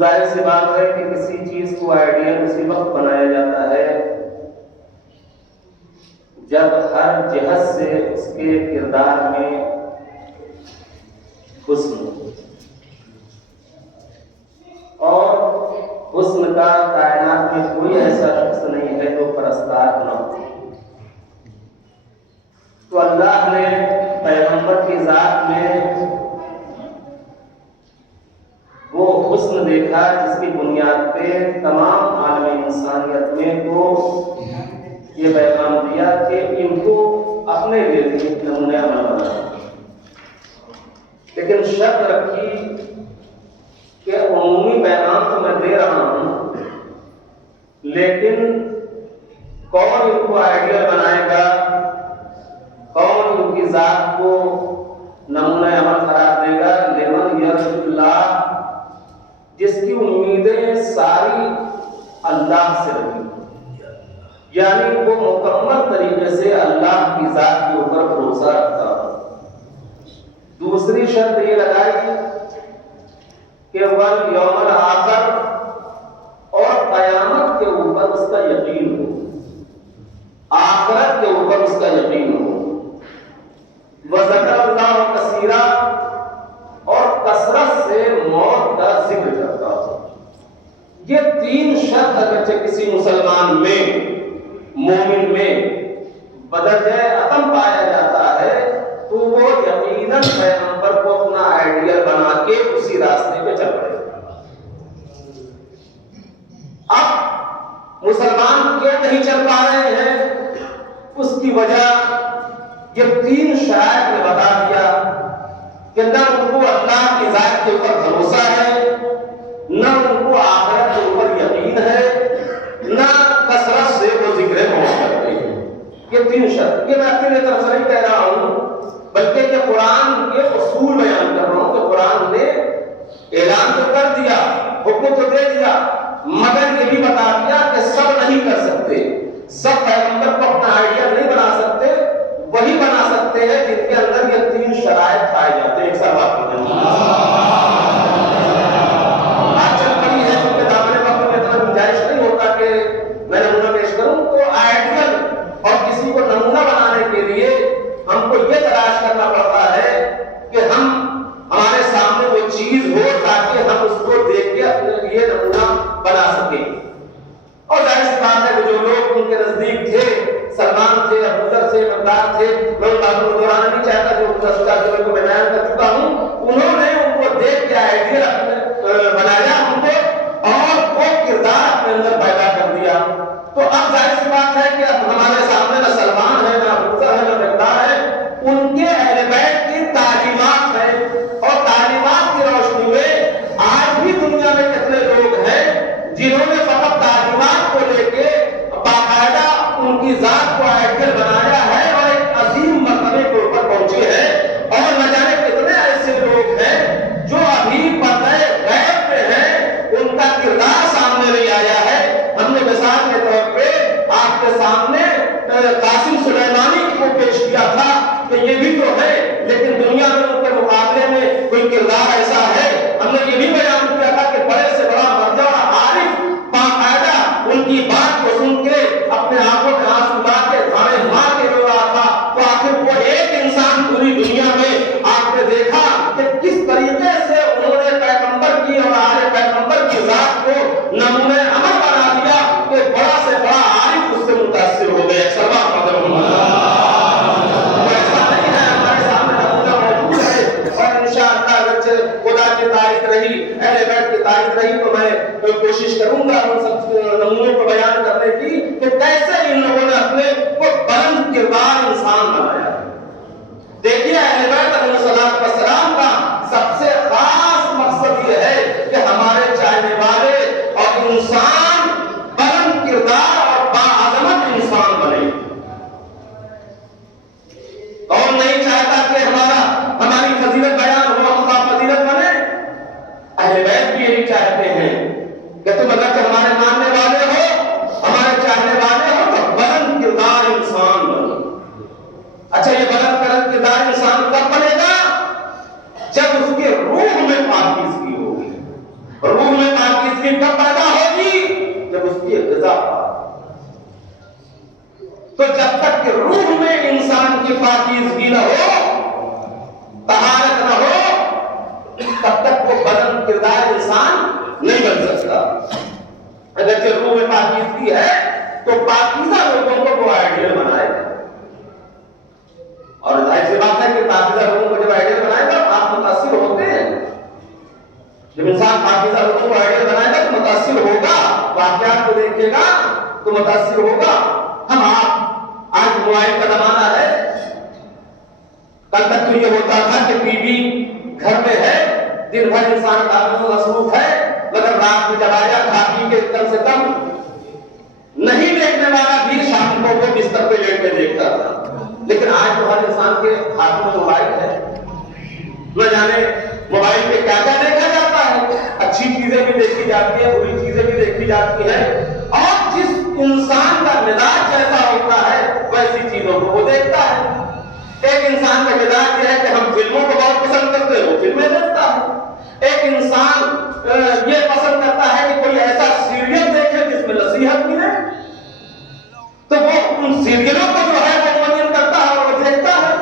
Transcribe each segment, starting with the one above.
ظاہر سی بات ہے کہ کسی چیز کو آئیڈیل اسی وقت بنایا جاتا ہے جب ہر جہت سے اس کے کردار میں حسن ہو، اور حسن کا کائنات میں کوئی ایسا شخص نہیں ہے جو پرستار نہ ہو۔ تو اللہ نے پیغمبر کی ذات میں وہ حسن دیکھا جس کی بنیاد پہ تمام عالم انسانیت میں کو یہ پیغام دیا کہ ان کو اپنے لیے نمونہ عمل بنانا، لیکن شرط رکھی کہ عمومی پیغام تو میں دے رہا ہوں، لیکن کون ان کو آئیڈیل بنائے گا، کون ان کی ذات کو نمونہ عمل قرار دے گا؟ لمن یرجو اللہ، جس کی امیدیں ساری اللہ سے رہی، یعنی وہ مکمل طریقے سے اللہ کی ذات کے اوپر بھروسہ رکھتا ہو۔ دوسری شرط یہ لگائی کہ والیوم الآخر، اور قیامت کے اوپر اس کا یقین ہو، آخرت کے اوپر اس کا یقین ہو۔ وذکر اللہ کثیرا، اور کثرت سے موت کا ذکر کرتا ہو۔ یہ تین شرط اگرچہ کسی مسلمان میں، مومن میں بدرجہ عدم پایا جاتا ہے تو وہ یقیناً پیغمبر کو اپنا آئیڈیل بنا کے اسی راستے پہ چل پڑے گا۔ اب مسلمان کیوں نہیں چل پا رہے ہیں؟ اس کی وجہ یہ تین شرائط نے بتا دیا کہ نہ ان کو اللہ کی ذات کے اوپر بھروسہ ہے، نہ ان کو آخرت کے اوپر یقین ہے، نہ کثرت سے وہ ذکر موت کرتے ہیں۔ یہ تین شرط، یہ میں اپنی طرف سے نہیں کہہ رہا ہوں، بلکہ یہ قرآن کے اصول بیان کر رہا ہوں کہ قرآن نے اعلان تو کر دیا، حکم تو دے دیا، مگر یہ بھی بتا دیا کہ سب نہیں کر سکتے، سب پیغمبر کو اپنا آئیڈیا نہیں بنا سکتے، وہی بنا سکتے ہیں جن کے اندر یہ تین شرائط پائے جاتے ہیں۔ ایک سال بات کریں چل پڑی ہے کیونکہ دامن وقت میں اتنا گنجائش نہیں ہوتا کہ میں نمونہ پیش کروں، تو آئیڈیل اور کسی کو نمونہ بنانے کے لیے ہم کو یہ تلاش کرنا پڑتا ہے کہ ہمارے سامنے وہ چیز ہو تاکہ ہم اس کو دیکھ کے اپنے لیے نمونہ بنا سکیں۔ اور ظاہر سی بات ہے کہ جو لوگ ان کے نزدیک تھے، سلمان تھے، ابوذر تھے، مقداد تھے، میں ان باتوں کو دہرانا نہیں چاہتا جو گزشتہ کو میں بیان کر چکا ہوں، انہوں نے ان کو دیکھ کے آئیڈیل بنایا ان کو، اور وہ کردار اپنے اندر پیدا کر دیا۔ تو اب ظاہر سی بات ہے کہ اب ہمارے سامنے نہ سلمان ہے، نہ ابوذر ہے، نہ مقداد ہے، ان کے اہل بیت کی تعلیمات ہیں، اور تعلیمات کی روشنی میں آج بھی دنیا میں کتنے لوگ ہیں جنہوں نے فقط تعلیمات کو لے کے باقاعدہ ان کی ذات کو آئیڈیل بنایا ہے اور ایک عظیم مرتبے کے اوپر پہنچے ہیں، اور نہ جانے کتنے ایسے لوگ ہیں جو ابھی پردہ غیب میں ہیں، ان کا کردار سامنے نہیں آیا ہے۔ ہم نے مثال کے طور پہ آپ کے سامنے قاسم سلیمانی کو پیش کیا تھا کہ یہ بھی تو ہے، لیکن دنیا میں ان کے مقابلے میں کوئی کردار ایسا ہے؟ ہم نے یہ بھی بیان کیا تھا کہ بڑے سے بڑا مرجع عارف باقاعدہ ان کی بات کو سن کے اپنے آنکھوں میں آنسو لا کے دھاڑے مار کے رو رہا تھا۔ تو آخر وہ ایک انسان پوری دنیا میں آپ نے دیکھا کہ کس طریقے سے انہوں نے پیغمبر کی اور آل پیغمبر کی ذات کو نمونہ عمل بنا دیا کہ بڑا سے بڑا عارف اس سے متاثر ہو گئے۔ سبحان اللہ، ایسا نہیں ہے، ہمارے سامنے نمونہ موجود ہے، اور انشاءاللہ اگرچہ خدا کی تائید رہی، اہل بیت کی تائید رہی، تو میں کوشش کروں گا ان سب نمونوں کو بیان کرنے کی کہ کیسے ان لوگوں نے اپنے کو بلند کردار انسان بنایا۔ دیکھیے اہل بیت علیہ الصلوۃ والسلام کا سب سے خاص مقصد یہ ہے کہ ہمارے چاہنے والے اور انسان بلند کردار اور باعظمت انسان بنے۔ کون نہیں چاہتا کہ ہماری فضیلت بیان ہو، ہم کا فضیلت بنے؟ اہل بیت بھی یہی چاہتے ہیں کہ تم اگر ہمارے ماننے والے ہو، ہمارے چاہنے والے ہو، تو بلند کردار انسان بنو۔ اچھا، یہ بلند کردار انسان کب بنے گا؟ تو جب تک کہ روح میں انسان کی پاکیزگی نہ ہو، طہارت نہ ہو، تب تک وہ بدن کردار انسان نہیں بن سکتا۔ اگرچہ روح میں پاکیزگی ہے تو پاکیزہ لوگوں کو وہ آئیڈیل بنائے گا، اور ظاہر سی بات ہے کہ پاکیزہ لوگوں کو جب آئیڈیل بنائے گا آپ متاثر ہوتے ہیں۔ جب انسان پاکیزہ لوگوں کو آئیڈیل بنائے گا تو متاثر ہوگا، واقعات کو دیکھے گا تو متاثر ہوگا۔ ہم آپ آج موبائل کا زمانہ ہے، کل تک تو یہ ہوتا تھا کہ ٹی وی گھر میں ہے، دن بھر انسان کام میں مصروف ہے، مگر رات میں جب آیا کھا پی کے کم سے کم نہیں دیکھنے والا بھی شام کو وہ بستر پہ لیٹ کے دیکھتا تھا۔ لیکن آج تو ہر انسان کے ہاتھ میں موبائل ہے، نہ جانے موبائل پہ کیا کیا دیکھا جاتا ہے، اچھی چیزیں بھی دیکھی جاتی ہیں، بری چیزیں بھی دیکھی جاتی ہیں، اور جس انسان کا مزاج جیسا ہوتا ہے ویسی چیزوں کو وہ دیکھتا ہے۔ ایک انسان کا مزاج یہ ہے کہ ہم فلموں کو بہت پسند کرتے ہیں، وہ فلمیں دیکھتا ہے۔ ایک انسان یہ پسند کرتا ہے کہ کوئی ایسا سیریل دیکھے جس میں نصیحت ملے، تو وہ ان سیریلوں کو جو ہے وہ منظم کرتا ہے اور وہ دیکھتا ہے،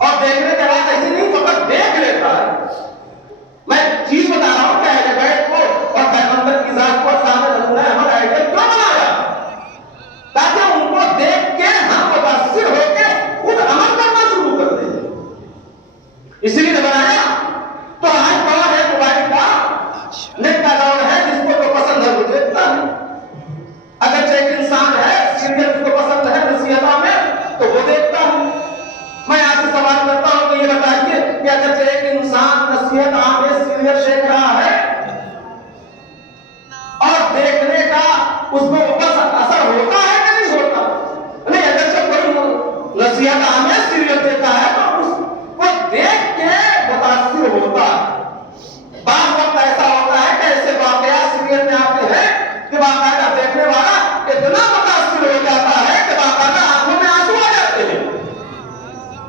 اور دیکھنے کے بعد ایسے نہیں فقط دیکھ لیتا ہے۔ میں چیز بتا رہا ہوں کہ اہل بیت کو اور پیغمبر کی ذات کو اللہ نے نمونہ احمد آئیڈیل کیوں بنایا؟ تاکہ ان کو دیکھ کے ہم متاثر ہو کے خود عمل کرنا شروع کر دیں، اس لیے بنایا۔ تو آج دور ہے موبائل کا، نیٹ کا دور ہے، جس کو جو پسند ہے وہ دیکھتا ہے۔ اگرچہ ایک انسان ہے سیریل اس کو پسند ہے نصیحتوں میں تو وہ دیکھتا ہے۔ میں آپ سے سوال کرتا ہوں کہ یہ بتائیے کہ اگرچہ ایک انسان نصیحت عام سیریل دیکھ رہا ہے اور دیکھنے کا اس کو اثر ہوتا ہے کہ نہیں ہوتا؟ نہیں، اگرچہ کوئی نصیحت عام سیریل دیکھتا ہے تو اس کو دیکھ کے متاثر ہوتا ہے۔ بعض وقت ایسا ہوتا ہے کہ ایسے واقعات سیریل میں آتے ہیں کہ باقاعدہ دیکھنے والا اتنا متاثر ہو جاتا ہے کہ باقاعدہ آنکھوں میں آنسو آ جاتے ہیں۔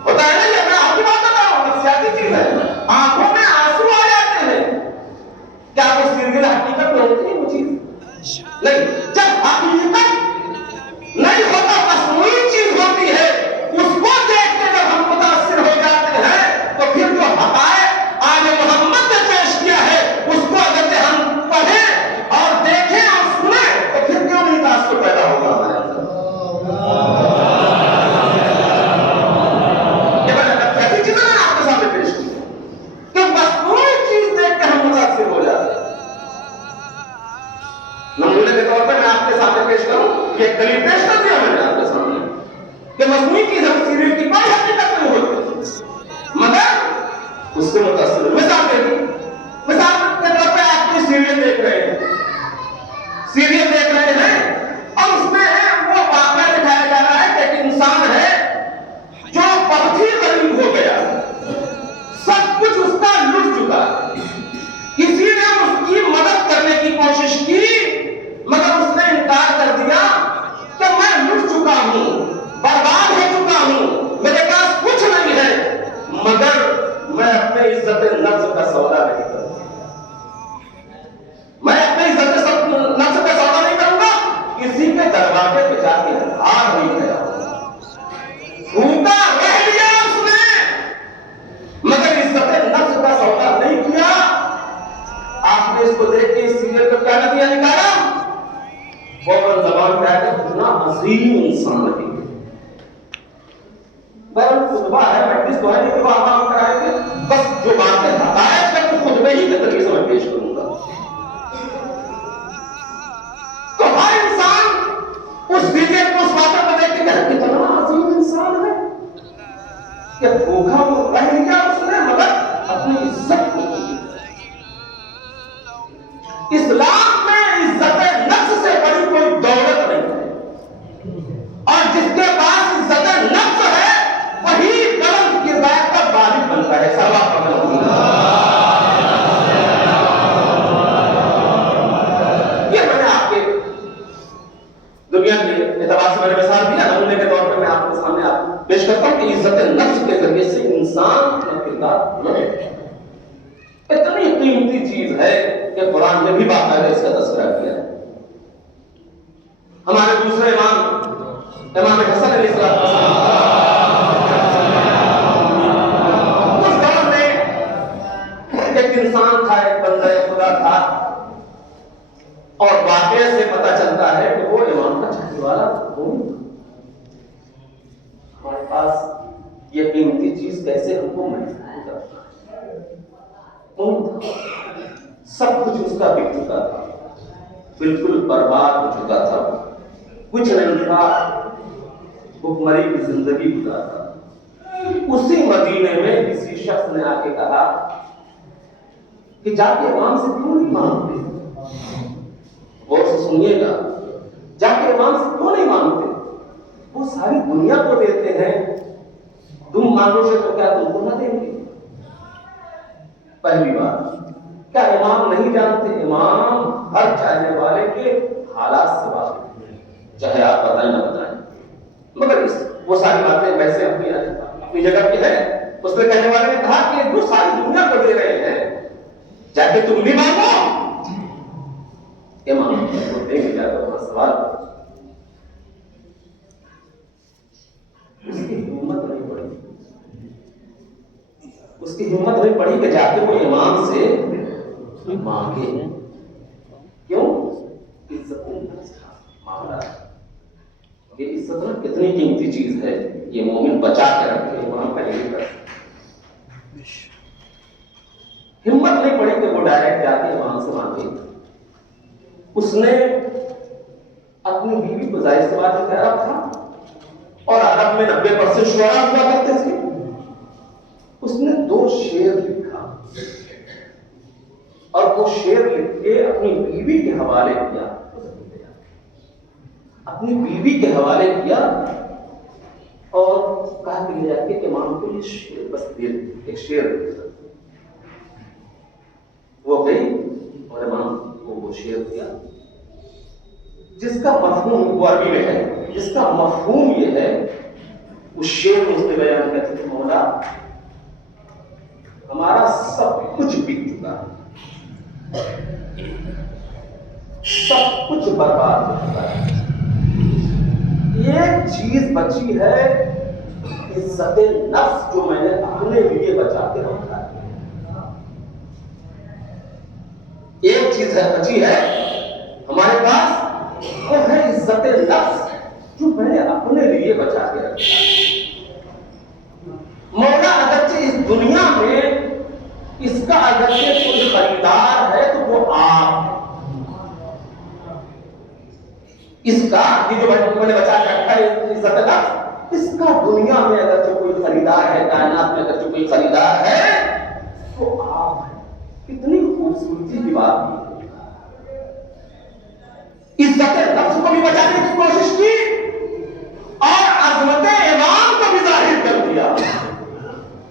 ہوتا ہے نا، یہ میں آپ کی بات کر رہا ہوں، نفسیاتی چیز ہے، آنکھوں میں آنسو آ جاتے ہیں۔ کیا وہ سیریل حقیقت میں ہوتی ہے وہ چیز؟ نہیں، جب حقیقت نہیں ہوتا مصنوعی چیز ہوتی ہے، اس کو دیکھ کے جب ہم متاثر ہو جاتے ہیں تو پھر جو حقائق آج محمد نے پیش کیا ہے اس کو اگر ہم پڑھیں اور دیکھیں اور سنیں تو پھر کیوں نہیں تاثر پیدا ہوگا ہمارے اندر؟ یہ میں نے ایسی چیزیں میں نے آپ کے سامنے پیش کی کہ مصنوعی چیز دیکھ کے ہم متاثر ہو جاتے ہیں۔ نمونے کے طور پر میں آپ کے سامنے پیش کروں، یہ ایک دلیل پیش کر دیا میں نے آپ کے سامنے کہ مصنوعی چیز ہم سیریل کی کوئی حقیقت نہیں ہوتی، مگر اس سے متاثر ہو۔ مثال کے طور پہ آپ کوئی سیریل دیکھ رہے ہیں، اور اس میں وہ واقعہ دکھایا جا رہا ہے کہ ایک انسان ہے جو بہت ہی غریب ہو گیا، سب کچھ اس کا لٹ چکا، کسی نے اس کی مدد کرنے کی کوشش کی مگر اس نے انکار کر دیا کہ میں لٹ چکا ہوں، برباد ہو چکا ہوں، میرے پاس کچھ نہیں ہے، مگر میں اپنے عزت نفس کا سودا نہیں کروں گا، میں اپنے عزت نفس کا سودا نہیں کروں گا، کسی کے دروازے پہ جا کے ہار نہیں گیا، بھوکا رہ لیا اس نے مگر عزت نفس کا سودا نہیں کیا۔ آپ نے اس کو دیکھ کے اس سیریل کا کیا نتیجہ نکالا؟ فوراً زبان پہ آ کے اتنا عظیم انسان ہے، بہرحال خطبہ ہے، مجلس تو ہے نہیں کہ وہ عوام کرائیں گے، بس جو باتیں حقائق ہے وہ خطبے ہی کے طریقے سے میں پیش کروں گا۔ تو ہر انسان اس سیریل کو اس واقعے کو دیکھ کے کہتا کتنا عظیم انسان ہے کہ بھوکا وہ رہ لیا اس نے مگر اپنی عزت کو نہیں۔ اسلام میں عزت نفس سے بڑی کوئی دولت نہیں ہے، اور جس کے پاس عزت نفس ہے وہی بلند کردار کا مالک بنتا ہے۔ سب آپ یہ میں نے آپ کے دنیا کے اعتبار سے میں نے مثال دیا، نمونے کے طور پہ میں آپ کے سامنے آپ پیش کرتا ہوں کہ عزت نفس کے ذریعے سے انسان اپنا کردار بنے۔ اتنی قیمتی چیز ہے کہ قرآن نے بھی باقاعدہ اس کا تذکرہ کیا ہے۔ ہمارے دوسرے امام امام حسن علیہ السلام اس دور میں ایک انسان تھا، ایک بندہ خدا تھا، اور واقعے سے پتہ چلتا ہے کہ وہ امام کا چاہنے والا نہیں تھا۔ ہمارے پاس یہ قیمتی چیز کیسے ہم کو محفوظ کرنا ہے؟ سب کچھ اس کا بک چکا تھا، بالکل برباد ہو چکا تھا، کچھ نہیں تھا، بھوکمری کی زندگی گزارتا۔ اسی مدینے میں کسی شخص نے آ کے کہا کہ جا کے امام سے کیوں نہیں مانگتے؟ غور سے سنیے گا، جا کے امام سے کیوں نہیں مانگتے؟ وہ ساری دنیا کو دیتے ہیں، تم مانگو سے تو کیا تم کو نہ دیں گے؟ پہلی بات، کیا امام نہیں جانتے؟ امام ہر چاہنے والے کے حالات سے واقف ہے، چاہے آپ بتائیں نہ بتائیں، مگر وہ ساری باتیں ویسے اپنی جگہ پہ ہے۔ اس نے کہنے والے نے کہا کہ جو ساری دنیا کو دے رہے ہیں، جا کے تم بھی مانگو۔ امام کو دیں گے، جا کر سوال اس کی ہمت نہیں پڑی، اس کی ہمت نہیں پڑی کہ جا کے وہ امام سے مانگے۔ کیوں؟ عزت کا معاملہ ہے۔ یہ عزت نا کتنی قیمتی چیز ہے، یہ مومن بچا کے رکھے، امام کا نہیں کر۔ ہمت نہیں پڑی کہ وہ ڈائریکٹ جا کے امام سے مانگے۔ اس نے اپنی بیوی کو ظاہر سی بات کہہ رہا تھا، اور عرب میں 90% شعراء ہوا کرتے تھے۔ اس نے 2 شعر لکھا، اور وہ شعر لکھ کے اپنی بیوی کے حوالے کیا، اپنی بیوی کے حوالے کیا، اور کہا کہ لے جا کے امام کو یہ شعر بس دے، ایک شعر دے۔ وہ گئی اور امام کو وہ شعر دیا، جس کا مفہوم وہ عربی میں ہے، جس کا مفہوم یہ ہے، اس شعر میں اس نے بیان کیا کہ مولا ہمارا سب کچھ بک چکا ہے، سب کچھ برباد ہو چکا ہے، ایک چیز بچی ہے، عزت نفس جو میں نے اپنے لیے بچا کے رکھا ہے، ایک چیز ہے بچی ہے ہمارے پاس، وہ ہے عزت نفس جو میں نے اپنے لیے بچا کے رکھا ہے۔ مولا اگرچہ اس دنیا میں اس کا اگرچہ کوئی خریدار ہے تو وہ آپ، اس کا یہ جو میں نے بچا کے رکھا ہے عزت نفس، اس کا دنیا میں اگرچہ کوئی خریدار ہے، کائنات میں اگرچہ کوئی خریدار ہے تو آپ ہیں۔ کتنی خوبصورتی کی بات ہے۔ عزت نفس کو بھی بچانے کی کوشش کی، اور عظمت امام کو بھی ظاہر کر دیا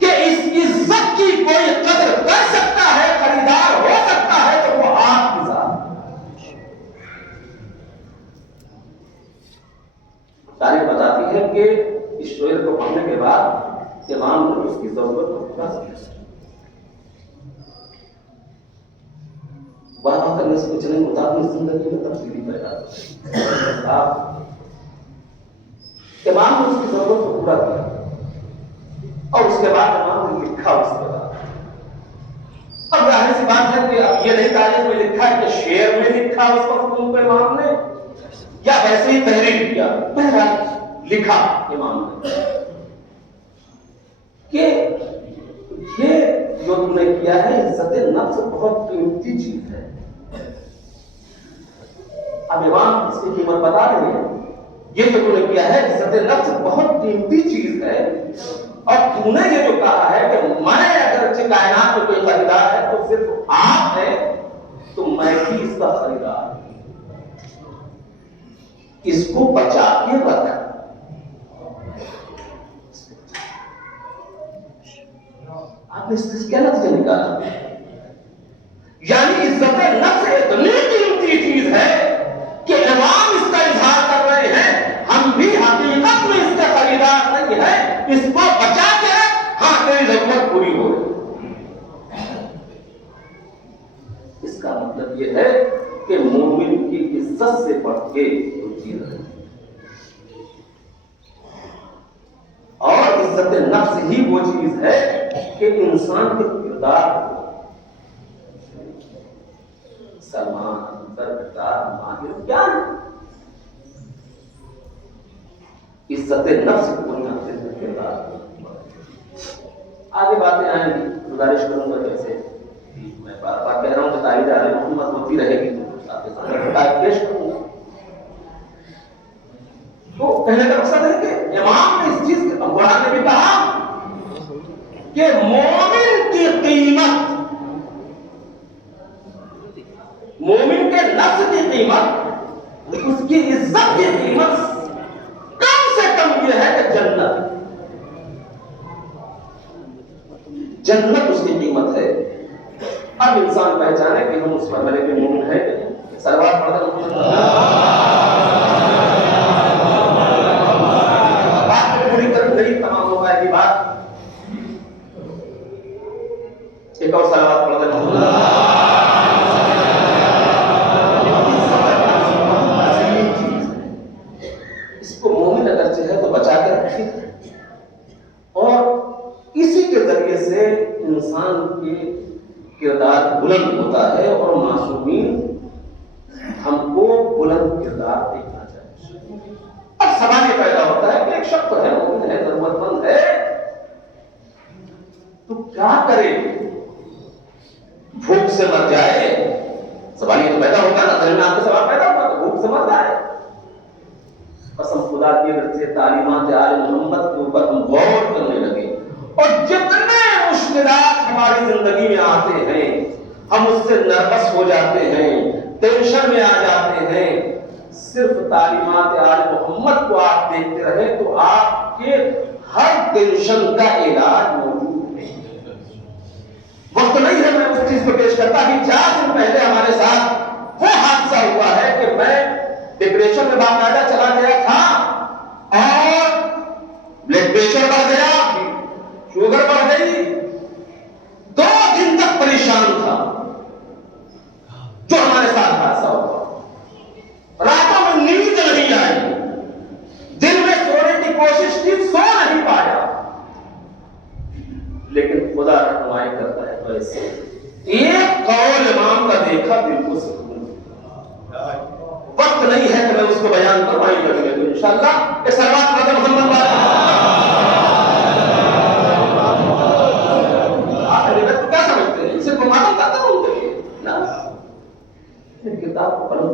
کہ اس عزت کی کوئی قدر کر سکتا ہے، خریدار ہو سکتا ہے تو وہ آپ کی ذات۔ تاریخ بتاتی ہے کہ اس شعر کو پڑھنے کے بعد امام نے اس کی ضرورت کو پورا سمجھا، واہ کرنے سے کچھ نہیں ہوتا، اپنی زندگی میں تبدیلی پیدا ہوتی۔ امام نے اس کی ضرورت کو پورا کیا، اور اس کے بعد امام نے لکھا اس کے بعد۔ اب ظاہر سی بات ہے کہ اب یہ نہیں تاریخ میں لکھا کہ شعر میں لکھا اس مفہوم کو امام نے، یا ویسے ہی تحریر کیا، بہرحال لکھا امام نے کہ یہ جو تم نے کیا ہے عزت نفس بہت قیمتی چیز ہے۔ اب امام اس کی قیمت بتا رہے ہیں، یہ جو تم نے کیا ہے عزت نفس بہت قیمتی چیز ہے، اور تم نے یہ جو کہا ہے کہ میں اگرچہ کائنات میں کوئی خریدار ہے تو صرف آپ ہیں، تو میں بھی اس کا خریدار ہوں، اس کو بچا کے رکھ۔ آپ نے اس سے کیا نتیجہ نکالا؟ یعنی عزت نفس اتنی قیمتی چیز ہے کہ امام اس کا اظہار کر رہے ہیں، ہم بھی حقیقت میں اس کا خریدار نہیں ہے، اس کو بچا کے رکھ، ہاں تیری ضرورت پوری ہو رہی۔ اس کا مطلب یہ ہے کہ مومن کی عزت سے بڑھ کے کوئی چیز نہیں۔ اور عزت نفس ہی وہ چیز ہے کہ انسان کے کردار سلمان درکار ماہر کیا ہے؟ عزت نفس کو بنیاد سے کردار. آگے باتیں آئیں گی. گزارش کروں گا جیسے میں بار بار کہہ رہا ہوں کہ تاریخ عالم محمد ہوتی رہے گی تو آپ کے سامنے پیش کروں گا. تو کہنے کا مقصد ہے کہ امام نے اس چیز کے قرآن نے بھی کہا کہ مومن کی قیمت، مومن کے نفس کی قیمت، اس کی عزت کی قیمت کم سے کم یہ ہے کہ جنت اس کی قیمت ہے. اب انسان پہچانے کہ ہم اس مرحلے میں مومن ہیں کہ سلوات پڑھ کر بات پوری طرح نہیں تمام ہو پائے گی. بات ایک اور سلوات پڑھ کر اس کو مومن اگر چاہے تو بچا کے رکھے، اور اسی کے ذریعے سے انسان کے کردار بلند ہوتا ہے. اور معصومین ہم کو بلند کردار دیکھنا چاہیے. اب سوال یہ پیدا ہوتا ہے کہ ایک شخص ہے، مومن ہے، ضرورت مند ہے، تو کیا کرے؟ بھوک سے مر جائے؟ سوال یہ تو پیدا ہوگا نا، ذہن میں آپ کا سوال پیدا ہوگا تو بھوک سے مر جائے. قسم خدا کی اگر سے تعلیمات آل محمد کے اوپر ہم غور کرنے لگے اور جتنے مشکلات ہماری زندگی میں آتے ہیں ہم اس سے نروس ہو جاتے ہیں، ٹینشن میں آ جاتے ہیں، صرف تعلیمات آل محمد کو آپ دیکھتے رہے تو آپ کے ہر ٹینشن کا علاج موجود ہے. وقت نہیں ہے میں اس چیز کو پیش کرتا. ابھی 4 دن پہلے ہمارے ساتھ وہ حادثہ ہوا ہے کہ میں ڈپریشن میں باقاعدہ چلا گیا تھا اور بلڈ پریشر بڑھ گیا، شوگر بڑھ گئی، 2 دن تک پریشان تھا. جو ہمارے ساتھ حادثہ ہوا، راتوں میں نیند نہیں آئی، دن میں سونے کی کوشش کی، سو نہیں پایا. لیکن خدا رہنمائی کرتا ہے ویسے ایک قول امام کا دیکھا بالکل سکون. وقت نہیں ہے کہ میں اس کو بیان کروائی کروں گے تو انشاءاللہ ایک سلوات پڑھ کر محمد آپ کیا سمجھتے ہیں؟ اسے معلوم کرتا ہوں کتاب کو پڑھو.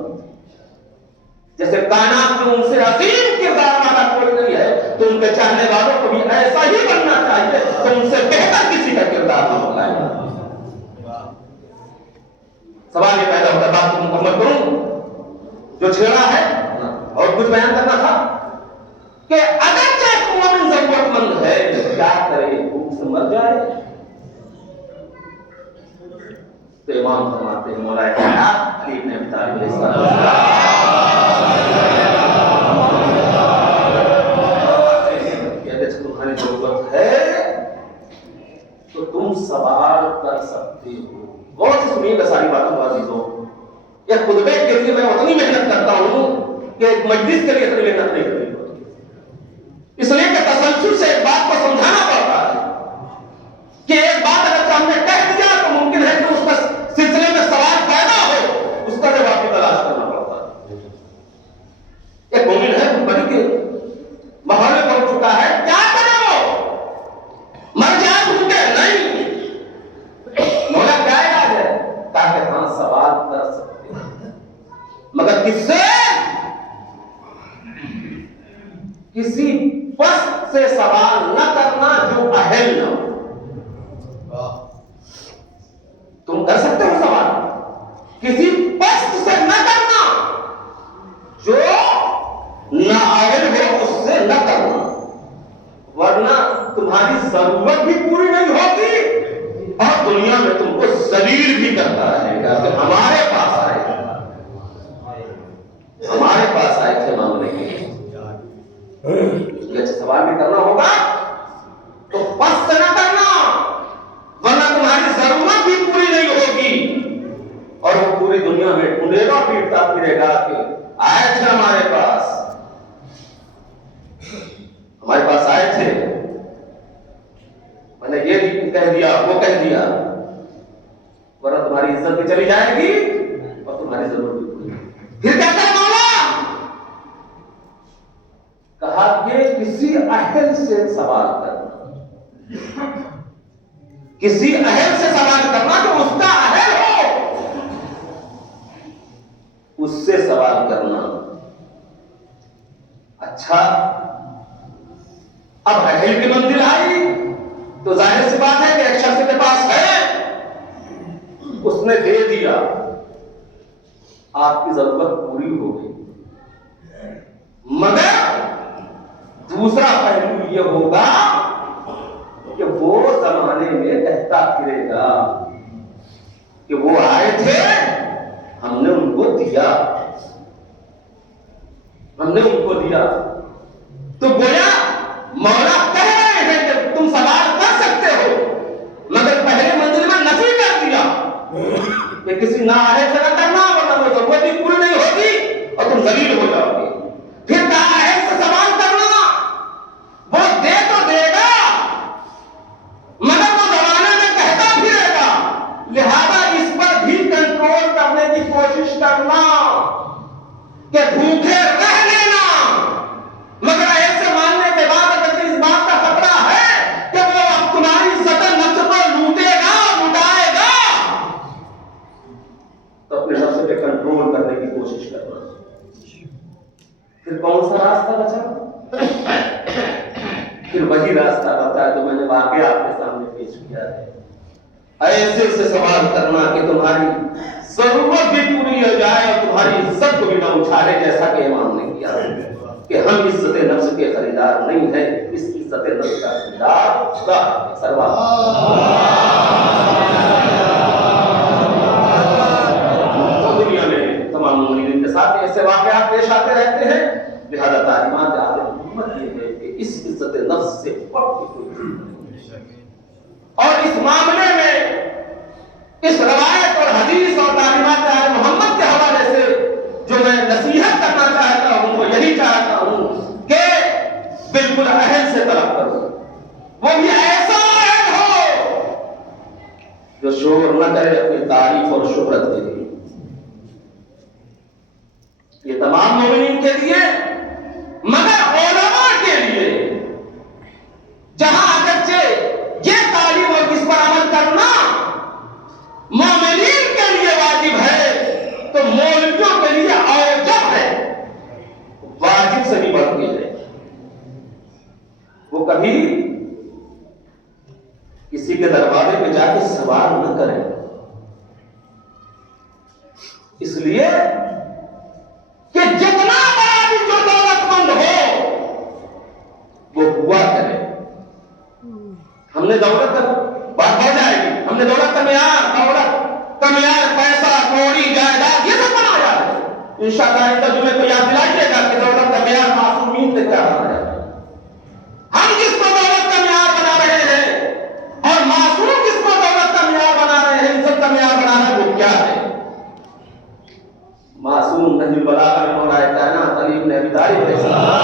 جیسے کائنات میں ان سے عظیم کردار والا کوئی نہیں ہے تو ان کے چاہنے والوں کو بھی ایسا ہی بننا چاہیے تو ان سے بہتر کسی کا کردار نہ ہوتا ہے. سوال یہ پیدا ہوتا ہے، بات کو مکمل کروں جو چھیڑا ہے اور کچھ بیان کرنا تھا کہ اگر چاہے مومن ضرورت مند ہے تو کیا کرے؟ بھوک سے مر جائے؟ تو امام فرماتے ہیں مولا کائنات علی بن ابی طالب علیہ السلام تمہاری ضرورت ہے تو تم سوال کر سکتے ہو. غور سے سنیے گا ساری باتوں عزیزوں. یہ خطبے کے لیے میں اتنی محنت کرتا ہوں کہ ایک مجلس کے لیے اتنی محنت نہیں کرنی پڑتی، اس لیے کہ تسلسل سے ایک بات کو سمجھانا پڑتا ہے کہ ایک بات اگر ہم نے کہہ دیا تو ممکن ہے کہ اس کا سلسلے میں سوال پیدا ہو، اس کا جواب کی تلاش کرنا پڑتا ہے. ایک مومن ہے بڑی کے ماحول میں پہنچ چکا ہے، کیا کرے وہ؟ مر جائے بھوکے؟ نہیں، مولا کیا علاج ہے تاکہ ہاں سوال کر سکتے مگر کس سے؟ کسی پست سے سوال نہ کرنا جو اہل نہ ہو. تم کر سکتے ہو سوال، کسی پست سے نہ کرنا، جو نہ اہل ہو اس سے نہ کرنا، ورنہ تمہاری ضرورت بھی پوری نہیں ہوگی اور دنیا میں تم کو ذلیل بھی کرتا رہے گا. کہ ہمارے پاس آئے گا، ہمارے پاس آئے تھے معاملے کے لیے سوال بھی کرنا ہوگا تو بس سے نہ کرنا، ورنہ تمہاری ضرورت بھی پوری نہیں ہوگی اور وہ پوری دنیا میں ڈھونڈے گا، پیٹتا پھرے گا کہ آئے تھے ہمارے پاس آئے تھے کہہ دیا، ورنہ تمہاری عزت بھی چلی جائے گی اور تمہاری ضرورت بھی پوری۔ پھر کیا کرنا ہوگا؟ کہا کہ کسی اہل سے سوال کرنا، کسی اہل سے سوال کرنا جو اس کا اہل ہو، اس سے سوال کرنا۔ اچھا، اب اہل کی منزل آئی تو ظاہر سی بات ہے کہ ایک شخص کے پاس ہے، اس نے دے دیا، آپ کی ضرورت پوری ہو گئی، مگر دوسرا پہلو یہ ہوگا کہ وہ زمانے میں کہتا پھرے گا کہ وہ آئے تھے، ہم نے ان کو دیا، ہم نے ان کو دیا۔ تو گویا مولا کہہ رہے ہیں کہ تم سوال کر سکتے ہو، مگر پہلے منزل میں نفی کر دیا کہ کسی نااہل سے نہ کرنا، ورنہ وہ ضرورت بھی پوری نہیں ہوگی اور تم ذلیل ہو جاؤ گے۔ پھر نااہل سے سوال کرنا، وہ دے تو دے گا مگر وہ زمانے میں کہتا پھرے گا، لہذا اس پر بھی کنٹرول کرنے کی کوشش کرنا کہ بھوکے رہ لینا، مگر ایسے ماننے کے بعد اگر اس بات کا خطرہ ہے کہ وہ اب تمہاری عزت نفس کو لوٹے گا، لٹائے گا، تو اپنے نفس پہ کنٹرول کرنے کی کوشش کرنا۔ پھر کون سا راستہ بچا؟ پھر وہی راستہ بتا ہے جو میں نے واقعہ آپ کے سامنے پیش کیا ہے، ایسے سے سوال کرنا کہ تمہاری ضرورت بھی پوری ہو جائے اور تمہاری عزت کو بھی نہ اچھالے، جیسا کہ امام نے کیا کہ ہم عزت نفس کے خریدار نہیں ہیں، اس عزت نفس کا خریدار خدا ہے۔ سروات تو دنیا میں تمام مومنین کے ساتھ ایسے واقعات پیش آتے رہتے ہیں، لہذا تعلیمات عالم حکومت یہ ہے کہ اس عزت نفس سے بڑھ کے کوئی چیز نہیں۔ اور اس معاملے میں اس روایت اور حدیث اور تعلیمات آل محمد کے حوالے سے جو میں نصیحت کرنا چاہتا ہوں وہ یہی چاہتا ہوں کہ بالکل اہل سے طلب کرو، وہ بھی ایسا اہل ہو جو شور نہ کرے اپنی تعریف اور شہرت کے لیے۔ یہ تمام مومنین کے لیے، مگر علماء کے لیے جہاں اگرچہ یہ تعلیم اور اس پر عمل کرنا مومنین کے لیے واجب ہے، تو مولویوں کے لیے اوجب ہے، واجب سے بھی بڑھ کے ہے۔ وہ کبھی کسی کے دروازے پہ جا کے سوال نہ کریں، اس لیے کہ جتنا بڑا بھی جو دولت مند ہو وہ ہوا کرے۔ ہم نے دولت کا بات ہو جائے گی، ہم نے دولت کا معیار پیسہ کوڑی جائیداد یہ سب بنایا ہے، انشاءاللہ اس ترجمے کو یاد دلائیے گا کہ دولت کا معیار معصومین سے کیا بنا ہے۔ ہم جس کو دولت کا معیار بنا رہے ہیں اور معصوم جس کو دولت کا معیار بنا رہے ہیں، عزت کا معیار بنا رہے ہیں، وہ کیا ہے؟ معصوم نہج البلاغہ میں مولا کائنات علی بن ابی طالب علیہ السلام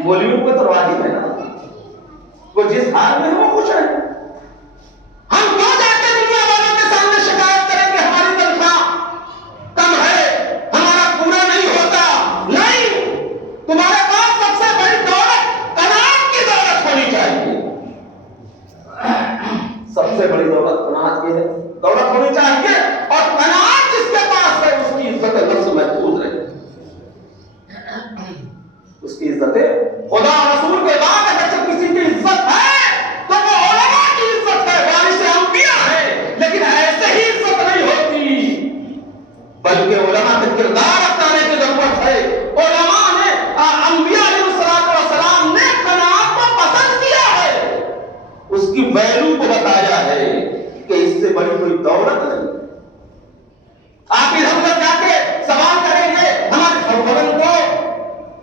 مولویوں کو تو واجب ہے نا، وہ جس حال میں ہے وہ خوش ہے۔ ہم کیوں جاتے دنیا والوں کے سامنے شکایت کریں کہ ہماری تنخواہ کم ہے، ہمارا پورا نہیں ہوتا؟ نہیں، تمہارے پاس سب سے بڑی دولت قناعت کی دولت ہونی چاہیے۔ سب سے بڑی دولت قناعت کی ہے، دولت ہونی چاہیے، اور قناعت جس کے پاس ہے اس کی عزت نفس محفوظ رہے، اس کی عزت خدا رسول کے بعد اگر کسی کی عزت ہے تو وہ علماء کی عزت ہے، وارث انبیاء ہے، لیکن ایسے ہی عزت نہیں ہوتی، بلکہ علماء کا کردار اپنانے کی ضرورت ہے۔ علماء نے، انبیاء علیہ السلام نے قناعت کو پسند کیا ہے، اس کی ویلو کہ اس سے بڑی کوئی دولت نہیں. آپ ادھر ادھر جا کے سوال کریں گے ہمارے بھگوان کو.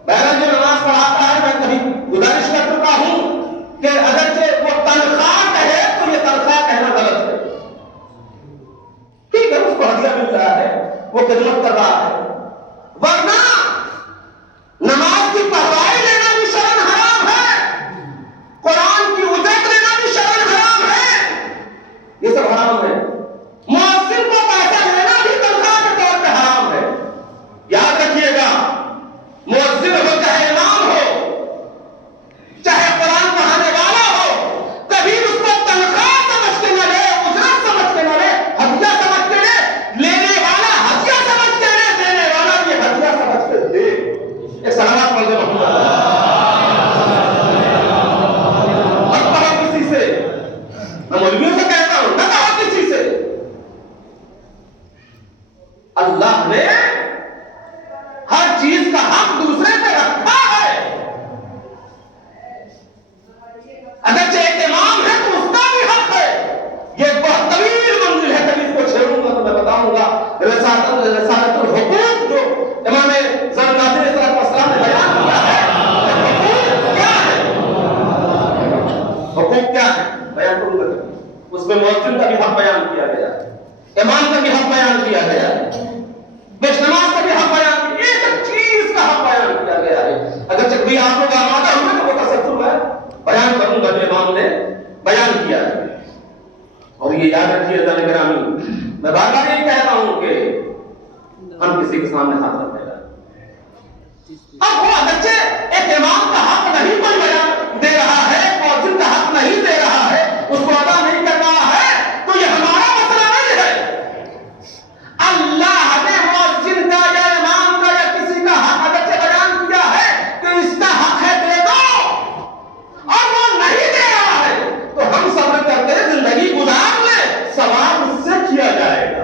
بہرحال جو نماز پڑھاتا ہے میں کبھی گزارش کر چکا ہوں کہ اگرچہ وہ تنخواہ کہے تو یہ تنخواہ کہنا غلط ہے. ٹھیک ہے، اس کو ہدیہ مل رہا ہے، وہ خدمت کر رہا ہے، ورنہ نماز کی پڑھائی لینا بھی شرم حرام ہے، قرآن کی اجرت لینا بھی شرم حرام ہے. یہ سب حرام ہے. مؤذن کو پیسہ لینا بھی تنخواہ کے طور پہ حرام ہے. یاد رکھیے گا، مؤذن ہو چاہے امام ہو چاہے قرآن پڑھانے والا ہو، کبھی اس کو تنخواہ سمجھ کے نہ لے، اجرت سمجھ کے نہ لے، ہدیہ سمجھ کے لے. لینے والا ہدیہ سمجھ کے لے، دینے والا بھی ہدیہ سمجھ کے دے. ایک سلامات پڑھ دے محمد. مت کہو کسی سے، میں مولویوں سے کہتا ہوں، نہ کہو کسی سے. اللہ نے ہر چیز کا حق دوسرے پہ رکھا ہے. اگرچہ ایک امام ہے تو اس کا بھی حق ہے. یہ بہت طویل منزل ہے، کبھی اس کو چھیڑوں گا تو میں بتاؤں گا. رسالت الحقوق جو امام زرناطی علیہ السلام نے بیان کیا ہے، حقوق کیا ہے، حقوق کیا ہے بیان کروں گا. اس میں مؤذن کا بھی حق بیان کیا گیا ہے، امام کا بھی حق بیان کیا گیا ہے، بیش نماز کا بھی حق بیان کیا، ایک چیز کا حق بیان کیا گیا ہے. اگرچہ کوئی آپ لوگ آمادہ ہوئے تو وہ تصور ہے بیان کروں گا جو امام نے بیان کیا ہے. اور یہ یاد رکھیے عزیزان گرامی، میں بار بار یہ کہہ رہا ہوں کہ ہم کسی کے سامنے ہاتھ رکھ دے رہا ہے. اب وہ اگرچہ ایک امام کا حق نہیں کوئی بیان دے رہا ہے، مؤذن کا حق نہیں دے رہا ہے، اس کو ادا نہیں کر رہا ہے، تو یہ ہمارا مسئلہ نہیں ہے. اللہ نے مؤذن کا یا امام کا یا کسی کا حق اگرچہ بیان کیا ہے کہ اس کا حق ہے دے دو، اور وہ نہیں دے رہا ہے تو ہم صبر کر کے زندگی گزار لیں. سوال اس سے کیا جائے گا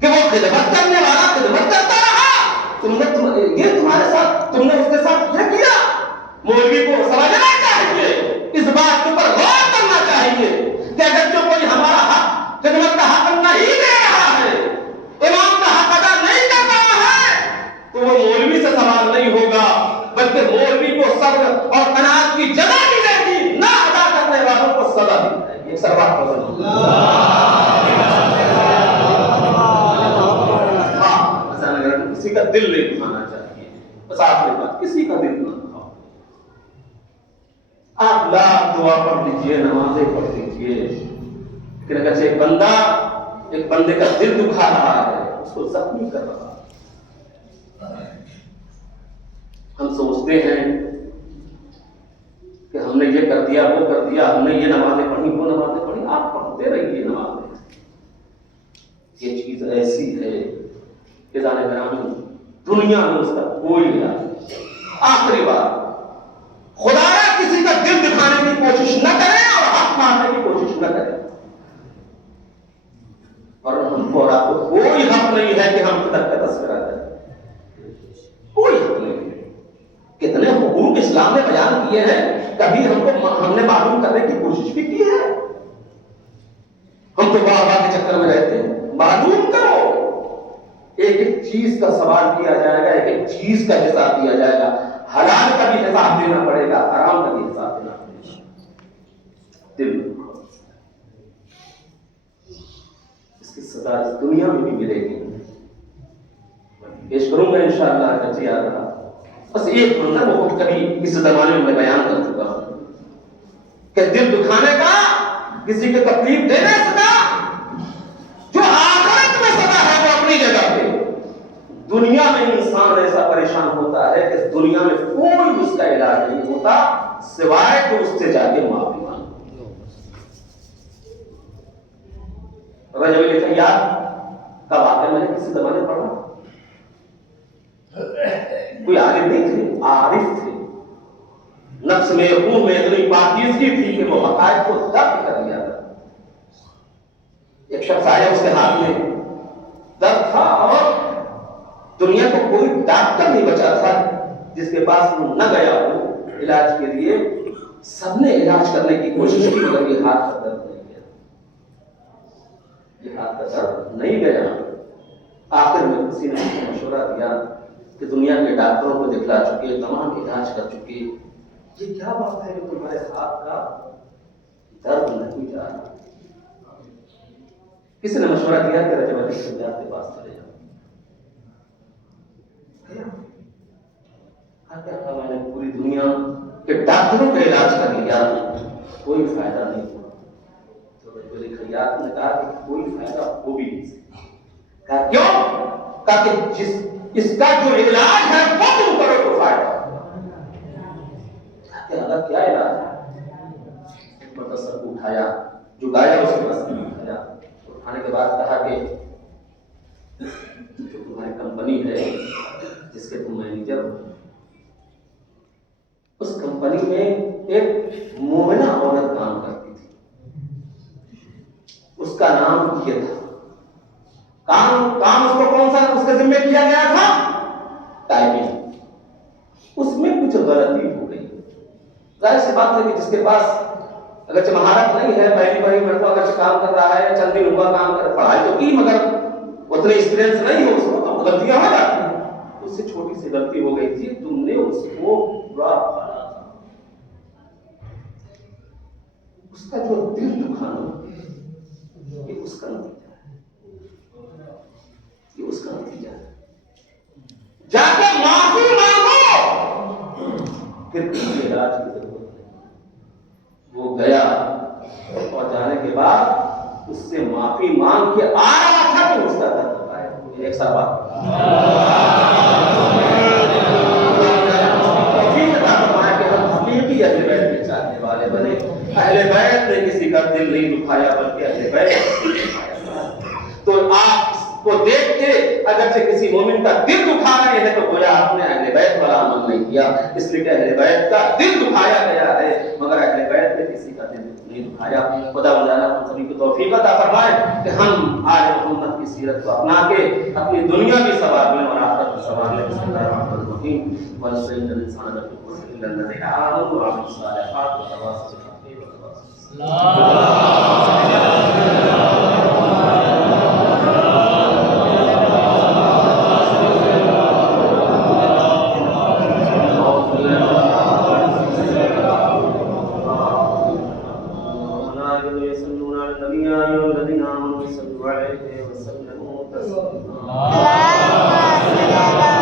کہ وہ خدمت کرنے والا خدمت کرتا رہا، یہ تمہارے ساتھ تم نے اس کے ساتھ یہ کیا. مولوی کو سمجھنا چاہیے، اس بات کے اوپر غور کرنا چاہیے کہ اگر جو کوئی ہمارا حق خدمت کا حق نہیں دے رہا ہے، امام کا حق ادا نہیں کر رہا ہے، تو وہ مولوی سے سوال نہیں ہوگا، بلکہ مولوی کو صبر اور قناعت کی جگہ ملے گی، نہ ادا کرنے والوں کو سزا دی جائے گی. ایک سربراہ پسند کسی کا دل نہیں دکھانا چاہیے. بس آخری بات، کسی کا دل نہ دکھاؤ. آپ لاکھ دعا پڑھ لیجیے، نمازیں پڑھ لیجیے، لیکن اگر ایک بندے کا دل دکھا رہا ہے، اس کو زخمی کر رہا ہے. ہم سوچتے ہیں کہ ہم نے یہ کر دیا وہ کر دیا، ہم نے یہ نمازیں پڑھی وہ نمازیں پڑھی. آپ پڑھتے رہیے نمازیں. یہ چیز ایسی ہے کہ جانے گرامی دنیا میں اس کا کوئی علاج نہیں. آخری بات، خدا کسی کا دل دکھانے کی کوشش نہ کریں اور حق ماننے کی کوشش نہ کریں. اور ہم کو اور آپ کو کوئی حق نہیں ہے کہ ہم خدا کا تذکرہ کریں. کوئی حق نہیں ہے. کتنے حقوق اسلام نے بیان کیے ہیں، کبھی ہم نے معلوم کرنے کی کوشش بھی کی ہے؟ ہم تو واہ کے چکر میں رہتے ہیں. معلوم کرو. ایک ایک چیز کا سوال کیا جائے گا، ایک ایک چیز کا حساب دیا جائے گا. حلال کا بھی حساب دینا پڑے گا، حرام کا بھی حساب دینا پڑے گا. دل اس کی سزا اس دنیا میں بھی ملے گی. پیش کروں گا انشاءاللہ اگر یاد رہا. بس ایک بندہ وہ کبھی اس زمانے میں بیان کر چکا ہوں کہ دل دکھانے کا، کسی کو تکلیف دینے سے جو آخرت میں سزا ہے وہ اپنی جگہ پہ. دنیا میں انسان ایسا پریشان ہوتا ہے کہ دنیا میں کوئی اس کا علاج نہیں ہوتا سوائے کہ اس سے جا کے معافی مانگو. رجب الخیاط کا واقعہ میں نے کسی زمانے پڑھا. کوئی عالم نہیں تھے، عارف تھے. نفس میں خون میں اتنی پاکیزگی تھی کہ وہ حقائق کو درک کر لیا تھا. ایک شخص آیا، اس کے ہاتھ میں درد تھا اور دنیا کو کوئی ڈاکٹر نہیں بچا تھا جس کے پاس وہ نہ گیا ہو علاج کے لیے. سب نے علاج کرنے کی کوشش کی مگر یہ ہاتھ کا درد نہیں گیا. یہ ہاتھ کا درد نہیں گیا. آخر میں کسی نے مجھے مشورہ دیا کہ دنیا کے ڈاکٹروں کو دکھلا چکے, تمام علاج کر چکے, یہ کیا بات ہے کہ تمہارے ہاتھ کا درد نہیں جا رہا. کسی نے مشورہ دیا کہ رجب علی سجاد کے پاس چلے جاؤ. میں نے پوری دنیا کے ڈاکٹروں کا علاج کر لیا, کوئی فائدہ نہیں ہوا. تو رجب علی خیاط نے کہا کہ کوئی فائدہ ہو بھی نہیں سکتا. کہا کیوں؟ کہا کہ اس کا جو علاج ہے وہ تم کرو تو فائدہ ہوگا. کیا علاج ہے؟ سر کو اٹھایا, جو گایا اس کے پاس اٹھایا. اٹھانے کے بعد کہا کہ جو تمہاری کمپنی ہے جس کے تم مینیجر ہو, اس کمپنی میں ایک مومنہ عورت کام کرتی تھی. اس کا نام یہ تھا. کام اس کو کون سا اس کے ذمہ کیا گیا تھا؟ ٹائپنگ. اس میں کچھ غلطی ہو گئی. ظاہر سی بات ہے کہ جس کے پاس اگرچہ مہارت نہیں ہے, پہلی مرتبہ اگرچہ کام کر رہا ہے, چند دن ہوا کام کر, پڑھائی تو کی مگر اتنے ایکسپیرینس نہیں ہو اس کو, تو غلطیاں ہو جاتی ہیں. اس سے چھوٹی سی غلطی ہو گئی تھی, تم نے اس کو برا پالا تھا. اس کا جو دل دکھانا یہ اس کا نتیجہ ہے, یہ اس کا نتیجہ ہے. جا کے معافی مانگو, پھر کسی علاج کی ضرورت نہیں. وہ گیا اور جانے کے بعد اس سے معافی مانگ کے آ رہا تھا کہ اس کا درد بتایا. ایک سال بعد حقیقی اہل بیت کے چاہنے والے بنے. اہل بیت نے کسی کا دل نہیں دکھایا بلکہ اہل بیت نے دکھایا. تو آپ کو دیکھ کے اگرچہ کسی مومن کا دل دکھا رہے ہیں تو گویا آپ نے اہل بیت والا عمل نہیں کیا, اس لیے کہ اہل بیت کا دل دکھایا گیا ہے مگر اہل بیت نے کسی کا دل نہیں دکھایا. خدا مجانا ہم سبھی کو توفیق عطا فرمائے کہ ہم آل محمد کی سیرت کو اپنا کے اپنی دنیا بھی سنوارنے اور آخرت بھی سنوارنے. بسم اللہ الرحمن الرحیم. ونستعین الانسان بالقوة الا الذين آمنوا وعملوا الصالحات وتواصوا بالحق وتواصوا اللهم صل على